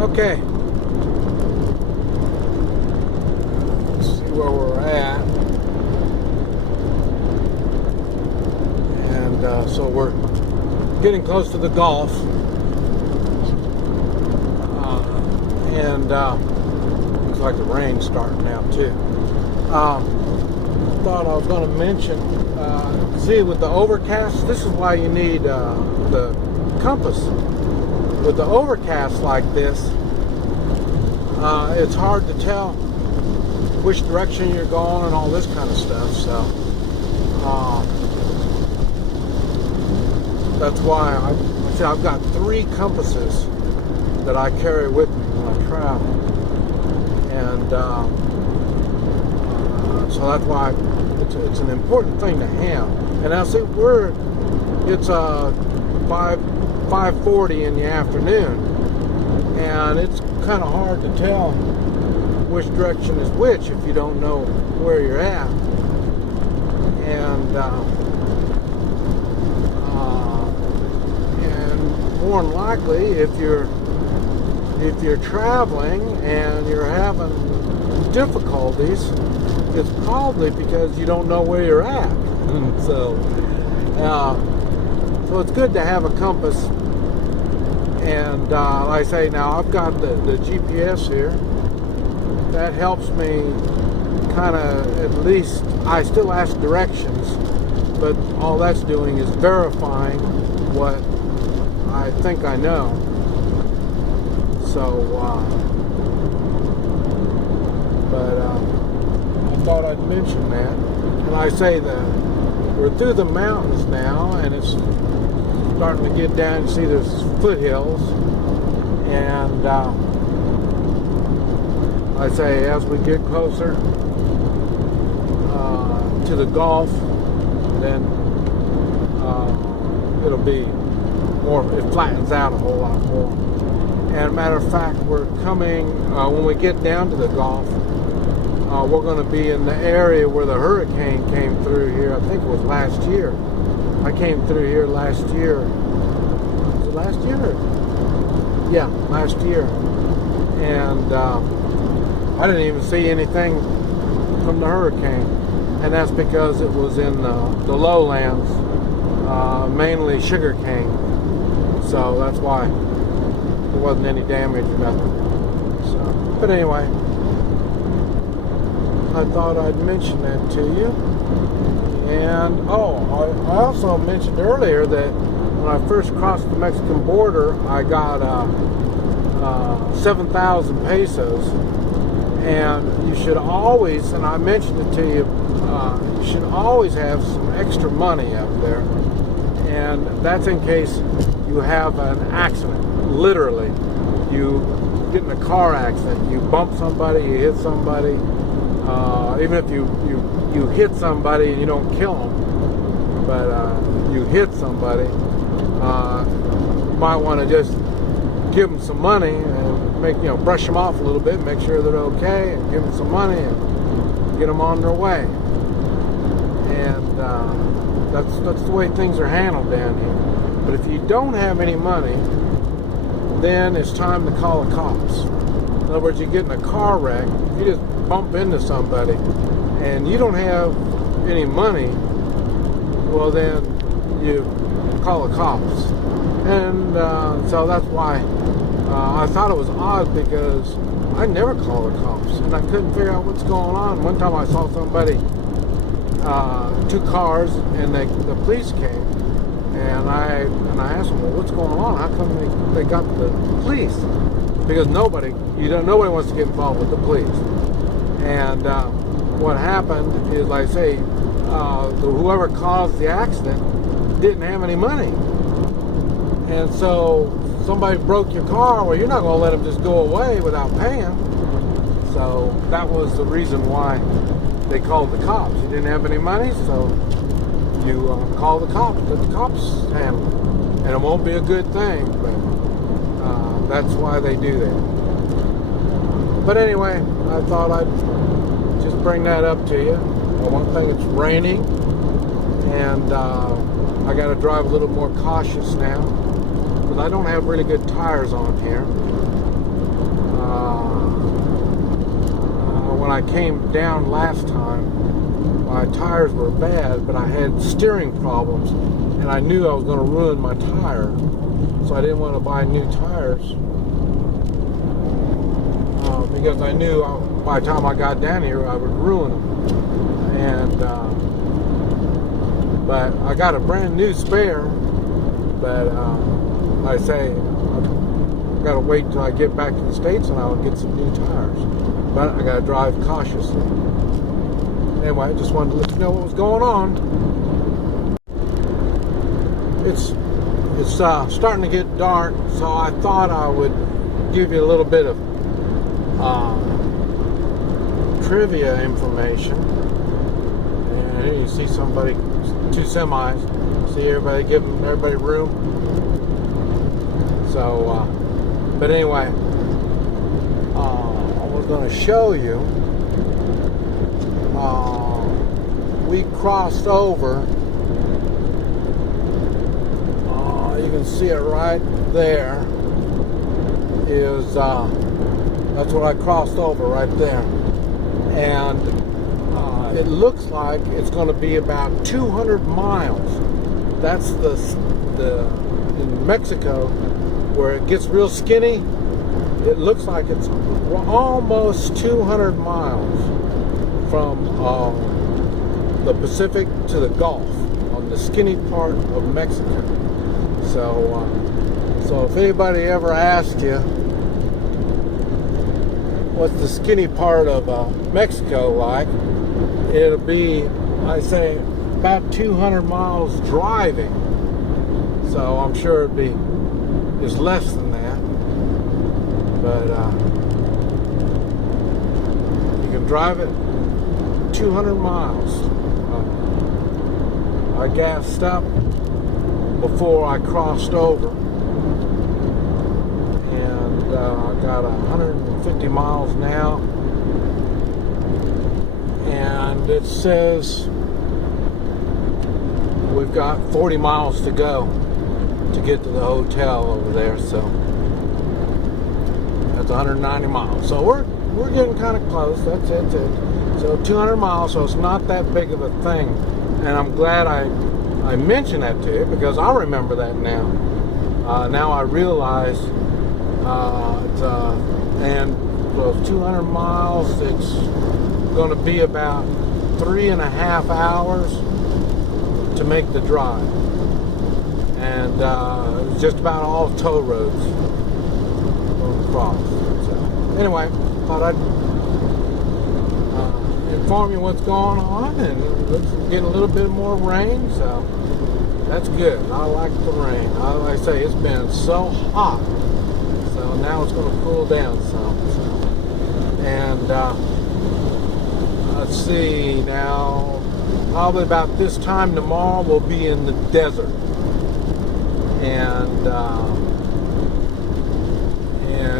Okay. Let's see where we're at. And so we're getting close to the Gulf. Looks like the rain's starting now too. Thought I was going to mention, see, with the overcast, this is why you need the compass. With the overcast like this, it's hard to tell which direction you're going and all this kind of stuff. So that's why I've got 3 compasses that I carry with me when I travel, and so that's why it's an important thing to have. And I see it's 5:40 in the afternoon, and it's kind of hard to tell which direction is which if you don't know where you're at. And more than likely, if you're traveling and you're having difficulties, it's probably because you don't know where you're at. So it's good to have a compass. And like I say, now I've got the GPS here. That helps me kind of, at least, I still ask directions, but all that's doing is verifying what I think I know. So, I thought I'd mention that. And I say that we're through the mountains now, and it's starting to get down. You see there's foothills, and I say as we get closer to the Gulf, then it'll be more, it flattens out a whole lot more. And matter of fact, we're coming, when we get down to the Gulf, we're going to be in the area where the hurricane came through here. I think it was last year. I came through here last year. Was it last year? Yeah, last year. And I didn't even see anything from the hurricane. And that's because it was in the lowlands, mainly sugar cane. So that's why there wasn't any damage or nothing. So, but anyway, I thought I'd mention that to you. And I also mentioned earlier that when I first crossed the Mexican border, I got 7,000 pesos. And you should always, and I mentioned it to you, you should always have some extra money up there. And that's in case you have an accident. Literally, you get in a car accident, you bump somebody, you hit somebody, even if you hit somebody and you don't kill them, but you hit somebody, you might want to just give them some money and brush them off a little bit, make sure they're okay, and give them some money and get them on their way. And that's the way things are handled down here. But if you don't have any money, then it's time to call the cops. In other words, you get in a car wreck, you just bump into somebody, and you don't have any money, well then you call the cops. And so that's why I thought it was odd, because I never call the cops, and I couldn't figure out what's going on. One time I saw somebody, 2 cars, and the police came. And I asked them, well, what's going on? How come they got the police? Because nobody wants to get involved with the police. And what happened is, like I say, whoever caused the accident didn't have any money. And so somebody broke your car, well, you're not going to let them just go away without paying. So that was the reason why they called the cops. You didn't have any money, so you call the cops. Let the cops handle it. And it won't be a good thing, but that's why they do that. But anyway, I thought I'd just bring that up to you. One thing, it's raining, and I got to drive a little more cautious now, because I don't have really good tires on here. I came down last time, my tires were bad, but I had steering problems, and I knew I was going to ruin my tire, so I didn't want to buy new tires, because I knew by the time I got down here I would ruin them. And but I got a brand new spare, but like I say, I've got to wait until I get back to the States and I'll get some new tires. But I got to drive cautiously. Anyway, I just wanted to let you know what was going on. It's starting to get dark, so I thought I would give you a little bit of trivia information. And here you see somebody, two semis. See everybody giving everybody room. So, but anyway, I was going to show you. We crossed over. You can see it right there. Is that's what I crossed over right there, and it looks like it's going to be about 200 miles. That's the in Mexico where it gets real skinny. It looks like it's almost 200 miles from the Pacific to the Gulf on the skinny part of Mexico. So if anybody ever asks you what's the skinny part of Mexico like, it'll be, I say, about 200 miles driving. So I'm sure it'd be just less than that. But you can drive it 200 miles. I gassed up before I crossed over, and I got 150 miles now, and it says we've got 40 miles to go to get to the hotel over there. So that's 190 miles. So we're getting kind of close. That's it. So 200 miles. So it's not that big of a thing, and I'm glad I mentioned that to you, because I remember that now. Now I realize, and so 200 miles, it's going to be about 3.5 hours to make the drive. And it's just about all tow roads going across. So anyway, thought I'd inform you what's going on, and it's getting a little bit more rain, so that's good. I like the rain. Like I say, it's been so hot, so now it's going to cool down some. And let's see, now probably about this time tomorrow we'll be in the desert, and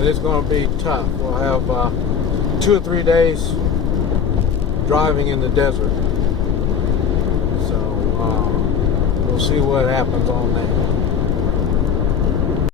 it's going to be tough. We'll have 2 or 3 days driving in the desert. So we'll see what happens on that.